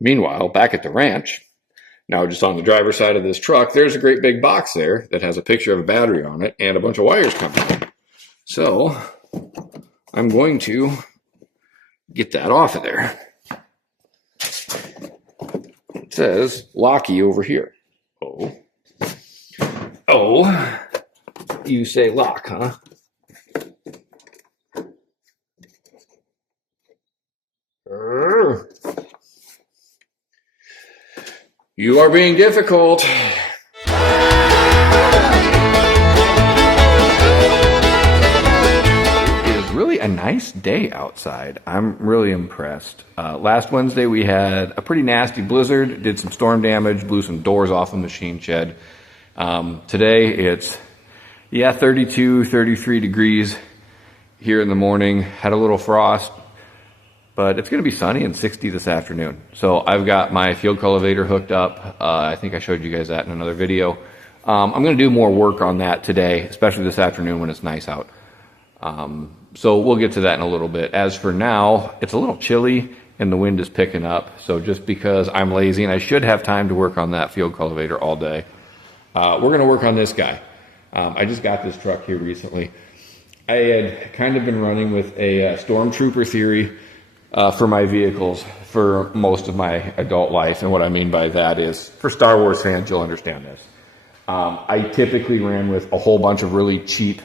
Meanwhile, back at the ranch, now just on the driver's side of this truck, there's a great big box there that has a picture of a battery on it and a bunch of wires coming in. So I'm going to get that off of there. It says Locky over here. Oh, you say lock, huh? You are being difficult. It is really a nice day outside. I'm really impressed. Last Wednesday we had a pretty nasty blizzard, did some storm damage, blew some doors off the machine shed. Today it's, 32, 33 degrees here in the morning. Had a little frost, but it's going to be sunny and 60 this afternoon. So I've got my field cultivator hooked up. I think I showed you guys that in another video. I'm going to do more work on that today, especially this afternoon when it's nice out. So we'll get to that in a little bit. As for now, it's a little chilly and the wind is picking up. So just because I'm lazy and I should have time to work on that field cultivator all day, we're going to work on this guy. I just got this truck here recently. I had kind of been running with a Stormtrooper theory for my vehicles for most of my adult life. And what I mean by that is, for Star Wars fans, you'll understand this. I typically ran with a whole bunch of really cheap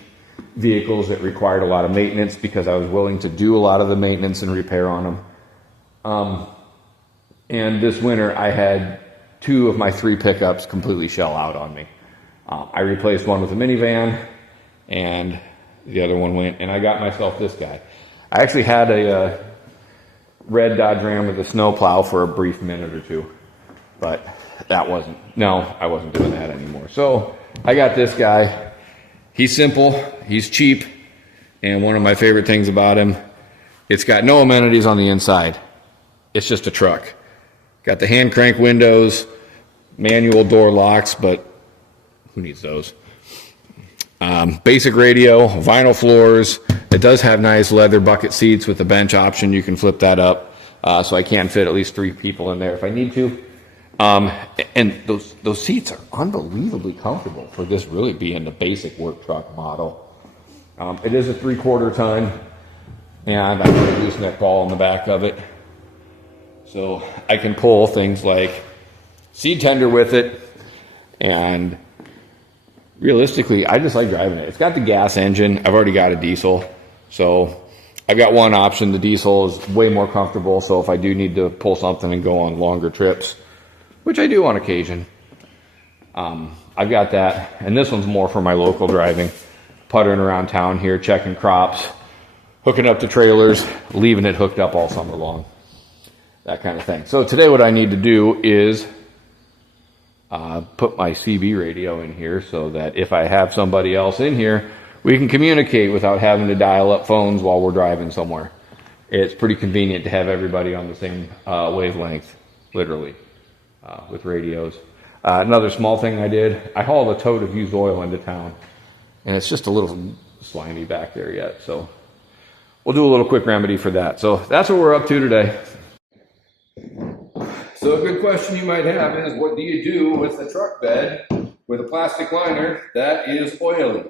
vehicles that required a lot of maintenance because I was willing to do a lot of the maintenance and repair on them. And this winter I had 2 of my 3 pickups completely shell out on me. I replaced one with a minivan and the other one went, and I got myself this guy. I actually had a red Dodge Ram with a snowplow for a brief minute or 2, but I wasn't doing that anymore. So I got this guy. He's simple, he's cheap, and one of my favorite things about him, it's got no amenities on the inside. It's just a truck. Got the hand crank windows, manual door locks, but who needs those? Basic radio, vinyl floors. It does have nice leather bucket seats with the bench option. You can flip that up, so I can fit at least 3 people in there if I need to. And those seats are unbelievably comfortable for this really being the basic work truck model. It is a 3/4 ton, and I've got a gooseneck ball in the back of it, so I can pull things like seed tender with it. And realistically, I just like driving it. It's got the gas engine. I've already got a diesel, so I've got one option. The diesel is way more comfortable, so if I do need to pull something and go on longer trips, which I do on occasion, I've got that. And this one's more for my local driving, puttering around town here, checking crops, hooking up to trailers, leaving it hooked up all summer long, that kind of thing. So today what I need to do is put my CB radio in here so that if I have somebody else in here, we can communicate without having to dial up phones while we're driving somewhere. It's pretty convenient to have everybody on the same wavelength, literally, with radios. Another small thing I did, I hauled a tote of used oil into town, and it's just a little slimy back there yet, so we'll do a little quick remedy for that. So that's what we're up to today. So a good question you might have is, what do you do with a truck bed with a plastic liner that is oily?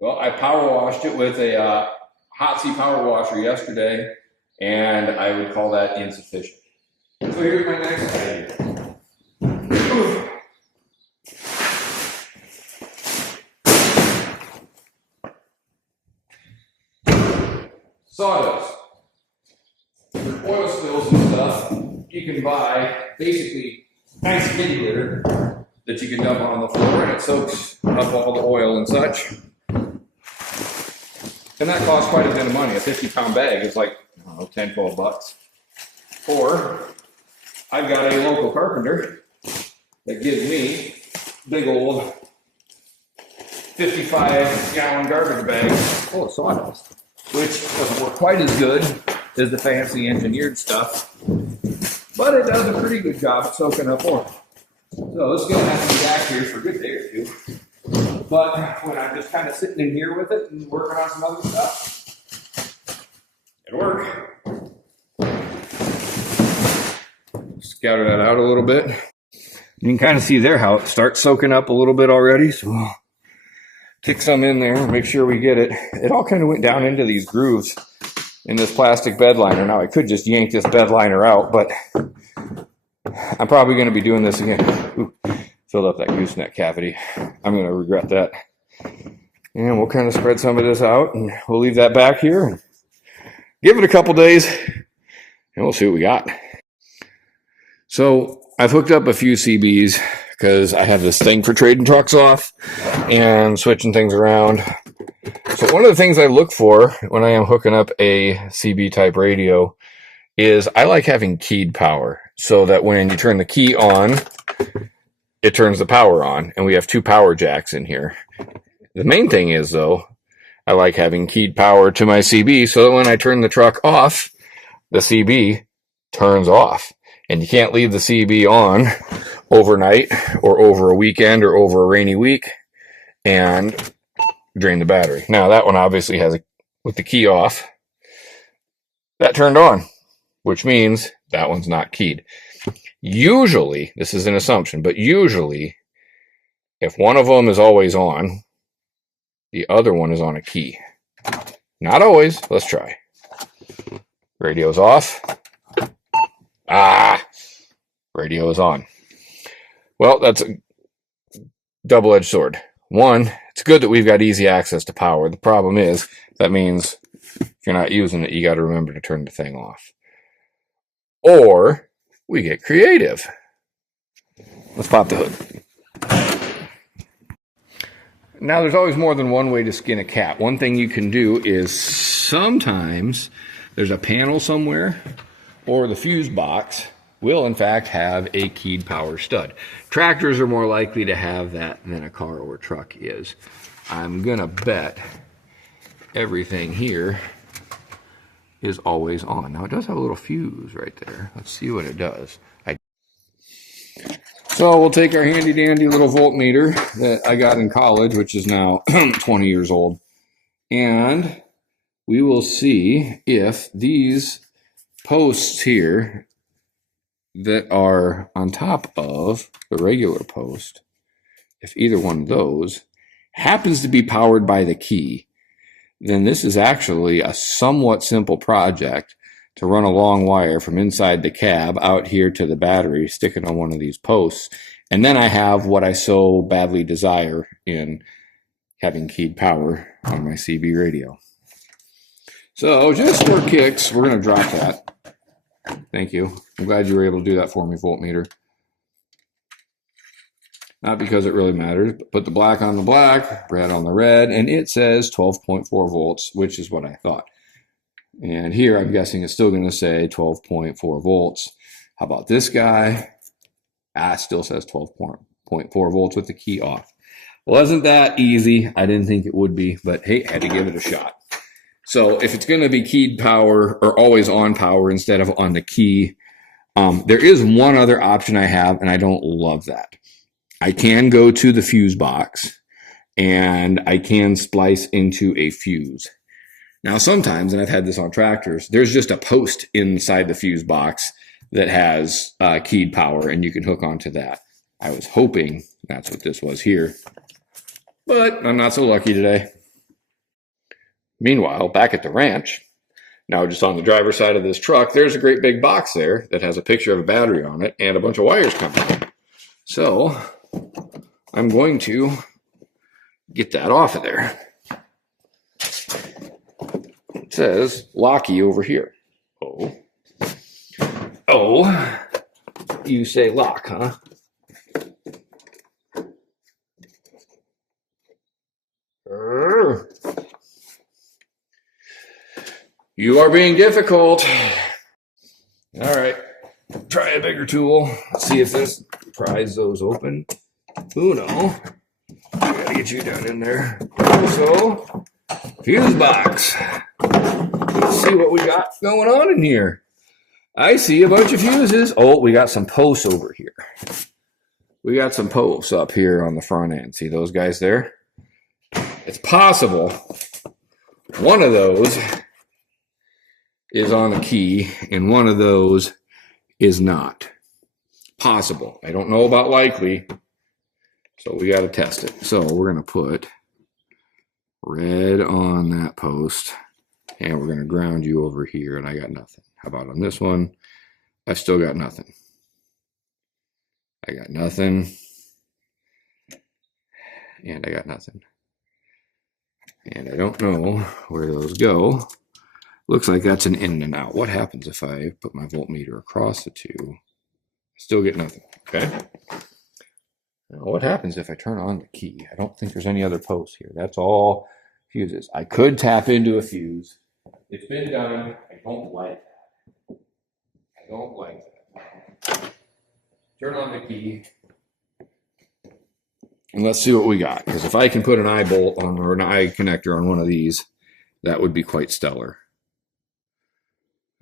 Well, I power washed it with a Hot Sea power washer yesterday, and I would call that insufficient. So here's my next idea. Sawdust. For oil spills and stuff, you can buy basically nice kitty litter that you can dump on the floor, and it soaks up all the oil and such. And that costs quite a bit of money. A 50-pound bag is like, I don't know, 10, 12 bucks. Or I've got a local carpenter that gives me big old 55-gallon garbage bag full of sawdust, which doesn't work quite as good as the fancy engineered stuff, but it does a pretty good job at soaking up oil. So this is going to have to be back here for a good day or 2. But when I'm just kind of sitting in here with it and working on some other stuff, it'll work. Just scatter that out a little bit. You can kind of see there how it starts soaking up a little bit already. So we'll kick some in there, make sure we get it. It all kind of went down into these grooves in this plastic bed liner. Now I could just yank this bed liner out, but I'm probably going to be doing this again. Ooh, filled up that gooseneck cavity. I'm going to regret that. And we'll kind of spread some of this out, and we'll leave that back here and give it a couple days, and we'll see what we got. So I've hooked up a few CBs because I have this thing for trading trucks off and switching things around. So one of the things I look for when I am hooking up a CB type radio is I like having keyed power, so that when you turn the key on, it turns the power on, and we have 2 power jacks in here. The main thing is, though, I like having keyed power to my CB so that when I turn the truck off, the CB turns off. And you can't leave the CB on overnight or over a weekend or over a rainy week and drain the battery. Now, that one obviously has with the key off, that turned on, which means that one's not keyed. Usually, this is an assumption, but usually, if one of them is always on, the other one is on a key. Not always. Let's try. Radio's off. Radio is on. Well, that's a double-edged sword. One, it's good that we've got easy access to power. The problem is, that means if you're not using it, you got to remember to turn the thing off. Or we get creative. Let's pop the hood. Now, there's always more than one way to skin a cat. One thing you can do is sometimes there's a panel somewhere, or the fuse box will in fact have a keyed power stud. Tractors are more likely to have that than a car or a truck is. I'm gonna bet everything here is always on. Now it does have a little fuse right there. Let's see what it does. So we'll take our handy dandy little voltmeter that I got in college, which is now 20 years old, and we will see if these posts here that are on top of the regular post, if either one of those happens to be powered by the key, then this is actually a somewhat simple project to run a long wire from inside the cab out here to the battery, stick it on one of these posts, and then I have what I so badly desire in having keyed power on my CB radio. So just for kicks, we're going to drop that. Thank you. I'm glad you were able to do that for me, voltmeter. Not because it really matters, but put the black on the black, red on the red, and it says 12.4 volts, which is what I thought. And here, I'm guessing it's still going to say 12.4 volts. How about this guy? It still says 12.4 volts with the key off. Wasn't that easy. I didn't think it would be, but hey, had to give it a shot. So if it's going to be keyed power or always on power instead of on the key, there is one other option I have, and I don't love that. I can go to the fuse box, and I can splice into a fuse. Now, sometimes, and I've had this on tractors, there's just a post inside the fuse box that has keyed power, and you can hook onto that. I was hoping that's what this was here, but I'm not so lucky today. Meanwhile, back at the ranch, now just on the driver's side of this truck, there's a great big box there that has a picture of a battery on it and a bunch of wires coming out. So I'm going to get that off of there. It says Locky over here. Oh, you say lock, huh? You are being difficult. All right, try a bigger tool. Let's see if this pries those open. Uno, I gotta get you down in there. So, fuse box. Let's see what we got going on in here. I see a bunch of fuses. Oh, we got some posts over here. We got some posts up here on the front end. See those guys there? It's possible one of those is on a key and one of those is not. possible. I don't know about likely, so we got to test it. So we're going to put red on that post, and we're going to ground you over here, and I got nothing. How about on this one? I still got nothing. I got nothing, and I got nothing. And I don't know where those go. Looks like that's an in and out. What happens if I put my voltmeter across the two? Still get nothing, okay? Now what happens if I turn on the key? I don't think there's any other posts here. That's all fuses. I could tap into a fuse. It's been done. I don't like that. I don't like that. Turn on the key. And let's see what we got. Because if I can put an eye bolt on or an eye connector on one of these, that would be quite stellar.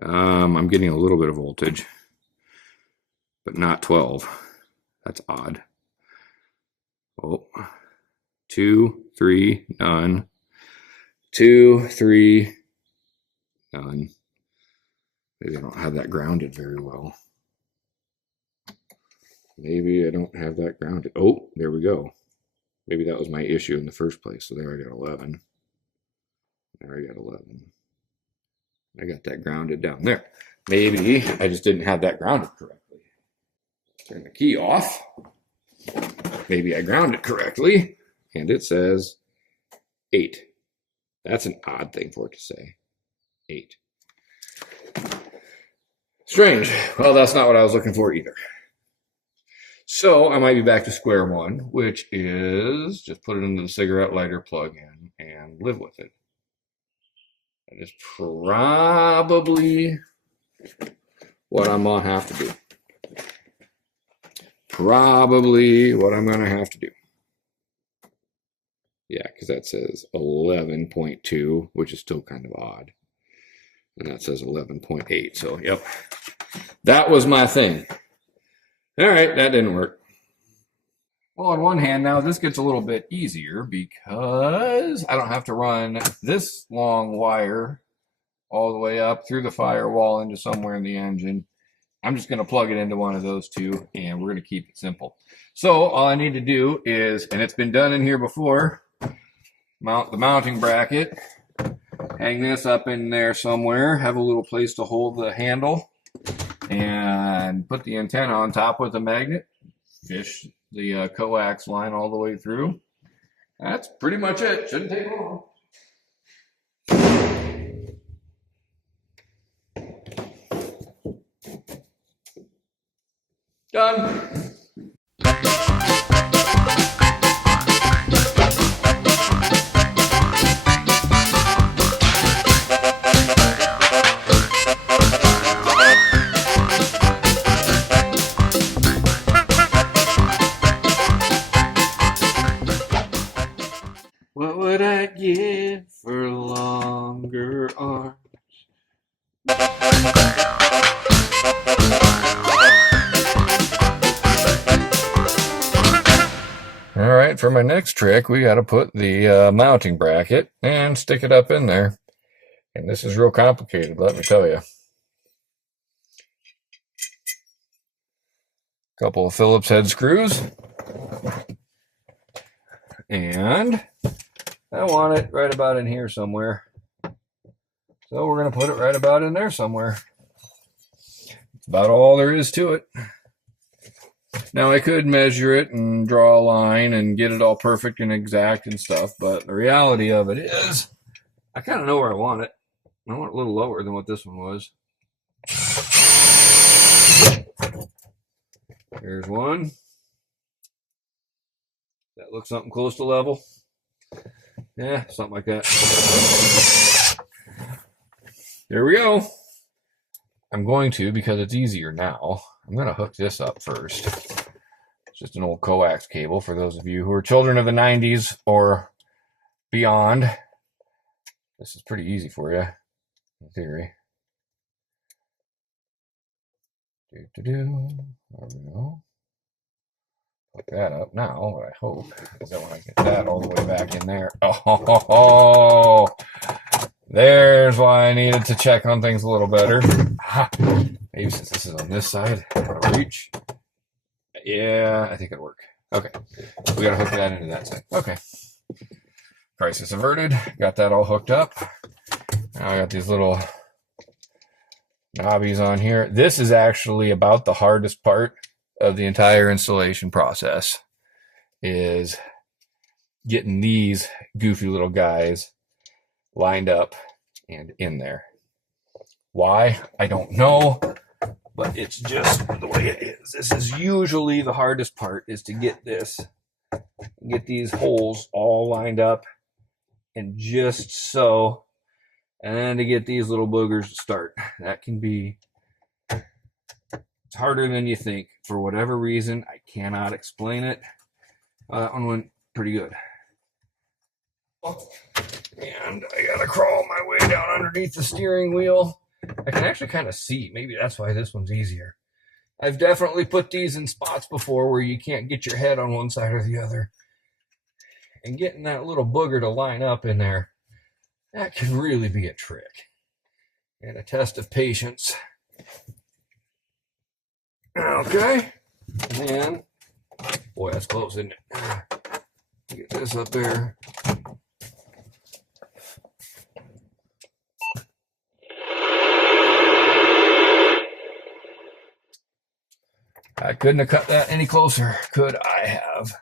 I'm getting a little bit of voltage, but not 12. That's odd. Oh, 2, 3, none. 2, 3, none. Maybe I don't have that grounded very well. Maybe I don't have that grounded. Oh, there we go. Maybe that was my issue in the first place. So there I got 11. There I got 11. I got that grounded down there. Maybe I just didn't have that grounded correctly. Turn the key off. Maybe I ground it correctly. And it says 8. That's an odd thing for it to say. 8. Strange. Well, that's not what I was looking for either. So I might be back to square one, which is just put it into the cigarette lighter, plug in, and live with it. That is probably what I'm going to have to do. Probably what I'm going to have to do. Yeah, because that says 11.2, which is still kind of odd. And that says 11.8. So, yep. That was my thing. All right, that didn't work. Well, on one hand, now this gets a little bit easier because I don't have to run this long wire all the way up through the firewall into somewhere in the engine. I'm just going to plug it into one of those two, and we're going to keep it simple. So all I need to do is, and it's been done in here before, mount the mounting bracket, hang this up in there somewhere, have a little place to hold the handle, and put the antenna on top with a magnet, fish the coax line all the way through. That's pretty much it. Shouldn't take long. Done. What would I give for longer arms? All right, for my next trick, we got to put the mounting bracket and stick it up in there. And this is real complicated, let me tell you. Couple of Phillips head screws. And I want it right about in here somewhere. So we're going to put it right about in there somewhere. That's about all there is to it. Now I could measure it and draw a line and get it all perfect and exact and stuff, but the reality of it is I kind of know where I want it. I want it a little lower than what this one was. Here's one. That looks something close to level. Yeah, something like that. There we go. I'm going to, because it's easier now, I'm going to hook this up first. It's just an old coax cable for those of you who are children of the 90s or beyond. This is pretty easy for you, in theory. There we go. Put that up now. What I hope is that when I get that all the way back in there. Oh, there's why I needed to check on things a little better. Maybe since this is on this side, I'll reach. Yeah, I think it'll work. Okay. We gotta hook that into that side. Okay. Crisis averted. Got that all hooked up. Now I got these little knobbies on here. This is actually about the hardest part of the entire installation process, is getting these goofy little guys lined up and in there. Why? I don't know, but it's just the way it is. This is usually the hardest part, is to get these holes all lined up and just so, and then to get these little boogers to start. That can be, it's harder than you think. For whatever reason, I cannot explain it. That one went pretty good. And I gotta crawl my way down underneath the steering wheel. I can actually kind of see. Maybe that's why this one's easier. I've definitely put these in spots before where you can't get your head on one side or the other. And getting that little booger to line up in there, that can really be a trick. And a test of patience. Okay. And then, boy, that's close, isn't it? Get this up there. I couldn't have cut that any closer, could I have?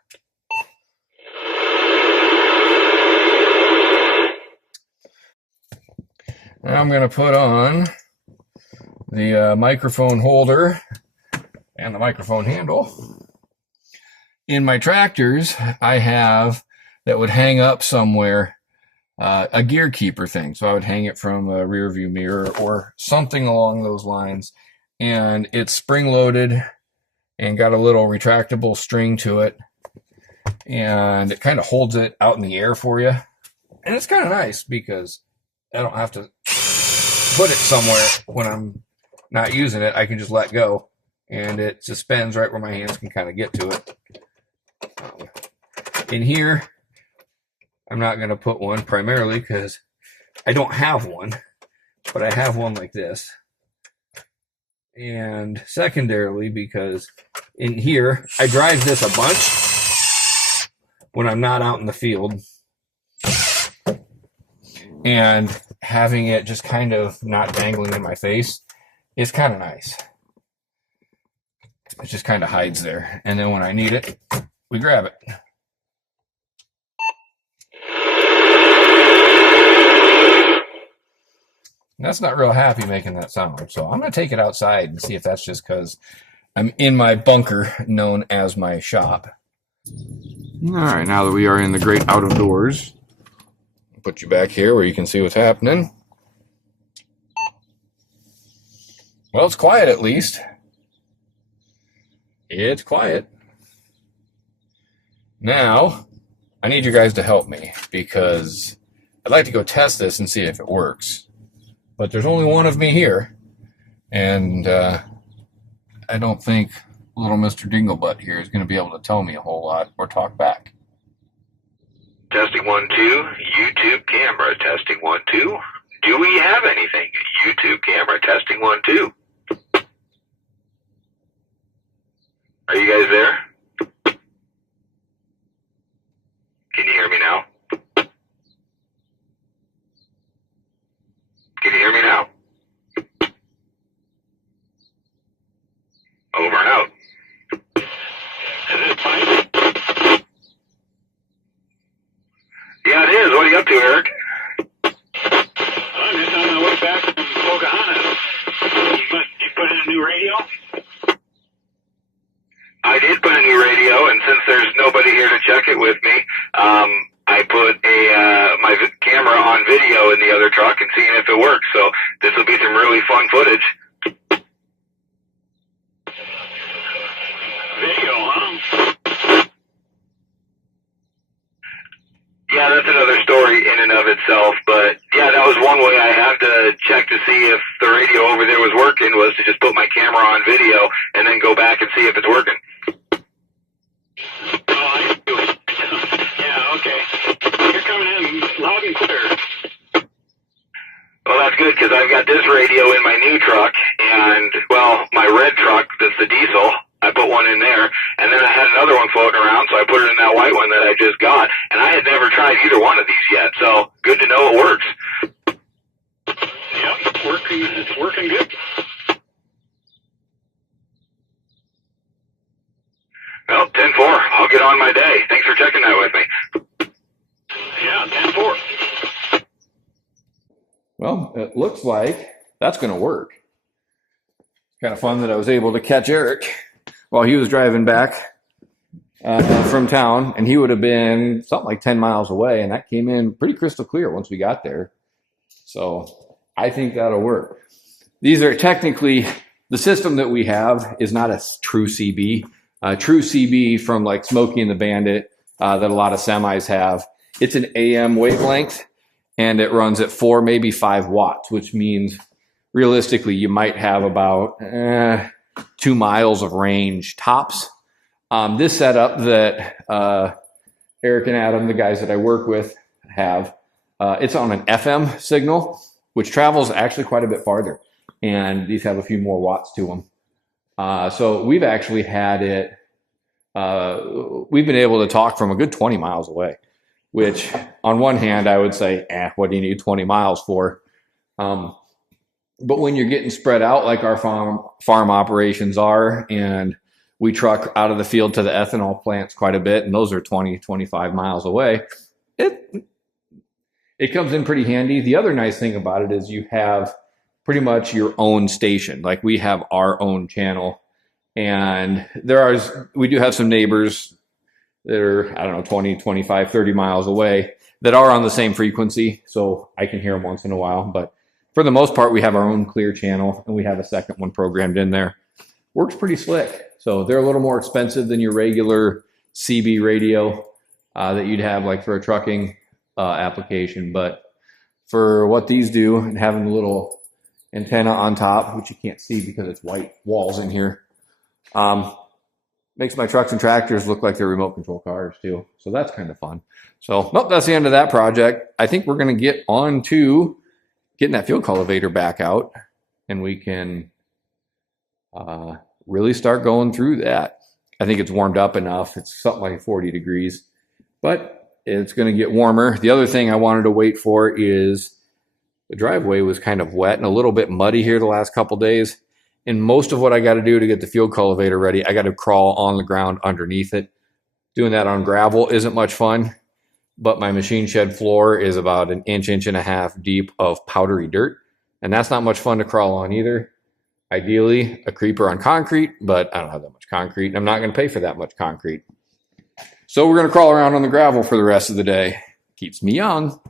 Now I'm going to put on the microphone holder and the microphone handle. In my tractors, I have that would hang up somewhere, a gear keeper thing. So I would hang it from a rear view mirror or something along those lines. And it's spring loaded and got a little retractable string to it. And it kind of holds it out in the air for you. And it's kind of nice because I don't have to put it somewhere when I'm not using it. I can just let go and it suspends right where my hands can kind of get to it. In here, I'm not going to put one primarily because I don't have one, but I have one like this. And secondarily, because in here, I drive this a bunch when I'm not out in the field. And having it just kind of not dangling in my face is kind of nice. It just kind of hides there. And then when I need it, we grab it. That's not real happy making that sound. So I'm going to take it outside and see if that's just because I'm in my bunker known as my shop. All right, now that we are in the great out of doors, I'll put you back here where you can see what's happening. Well, it's quiet at least. It's quiet. Now, I need you guys to help me because I'd like to go test this and see if it works. But there's only one of me here, and I don't think little Mr. Dinglebutt here is going to be able to tell me a whole lot or talk back. Testing 1, 2, YouTube camera. Testing 1, 2. Do we have anything? YouTube camera. Testing 1, 2. Are you guys there? Can you hear me now? Can you hear me now? Over and out. Is it fine? Yeah, it is. What are you up to, Eric? I'm just on my way back from Pocahontas. You put in a new radio? I did put a new radio, and since there's nobody here to check it with me, I put my camera on video in the other truck and seeing if it works. So this will be some really fun footage. Video, huh? Yeah, that's another story in and of itself. But yeah, that was one way I have to check to see if the radio over there was working, was to just put my camera on video and then go back and see if it's working. Oh, I do it. Yeah, okay. You're coming in loud and clear. Well, that's good because I've got this radio in my new truck and, well, my red truck, that's the diesel, I put one in there, and then I had another one floating around, so I put it in that white one that I just got, and I had never tried either one of these yet, so good to know it works. Yep, it's working good. Well, 10-4, I'll get on my day. Thanks for checking that with me. Yeah, 10-4. Well, it looks like that's going to work. Kind of fun that I was able to catch Eric while he was driving back from town, and he would have been something like 10 miles away, and that came in pretty crystal clear once we got there. So I think that'll work. These are technically, the system that we have is not a true CB. True CB from like Smokey and the Bandit that a lot of semis have. It's an AM wavelength, and it runs at 4, maybe 5 watts, which means realistically you might have about 2 miles of range tops. This setup that Eric and Adam, the guys that I work with, have, it's on an FM signal, which travels actually quite a bit farther, and these have a few more watts to them. So we've actually had it, we've been able to talk from a good 20 miles away, which on one hand, I would say, what do you need 20 miles for? But when you're getting spread out like our farm operations are, and we truck out of the field to the ethanol plants quite a bit, and those are 20, 25 miles away, it comes in pretty handy. The other nice thing about it is you have pretty much your own station. Like we have our own channel, and we do have some neighbors that are, I don't know, 20, 25, 30 miles away that are on the same frequency. So I can hear them once in a while, but for the most part, we have our own clear channel, and we have a second one programmed in there. Works pretty slick. So they're a little more expensive than your regular CB radio that you'd have like for a trucking application. But for what these do, and having the little antenna on top, which you can't see because it's white walls in here, makes my trucks and tractors look like they're remote control cars too. So that's kind of fun. So that's the end of that project. I think we're going to get on to getting that field cultivator back out, and we can really start going through that. I think it's warmed up enough. It's something like 40 degrees, but it's going to get warmer. The other thing I wanted to wait for is the driveway was kind of wet and a little bit muddy here the last couple days. And most of what I got to do to get the field cultivator ready, I got to crawl on the ground underneath it. Doing that on gravel isn't much fun, but my machine shed floor is about an inch and a half deep of powdery dirt, and that's not much fun to crawl on either. Ideally, a creeper on concrete, but I don't have that much concrete, and I'm not going to pay for that much concrete. So we're going to crawl around on the gravel for the rest of the day. Keeps me young.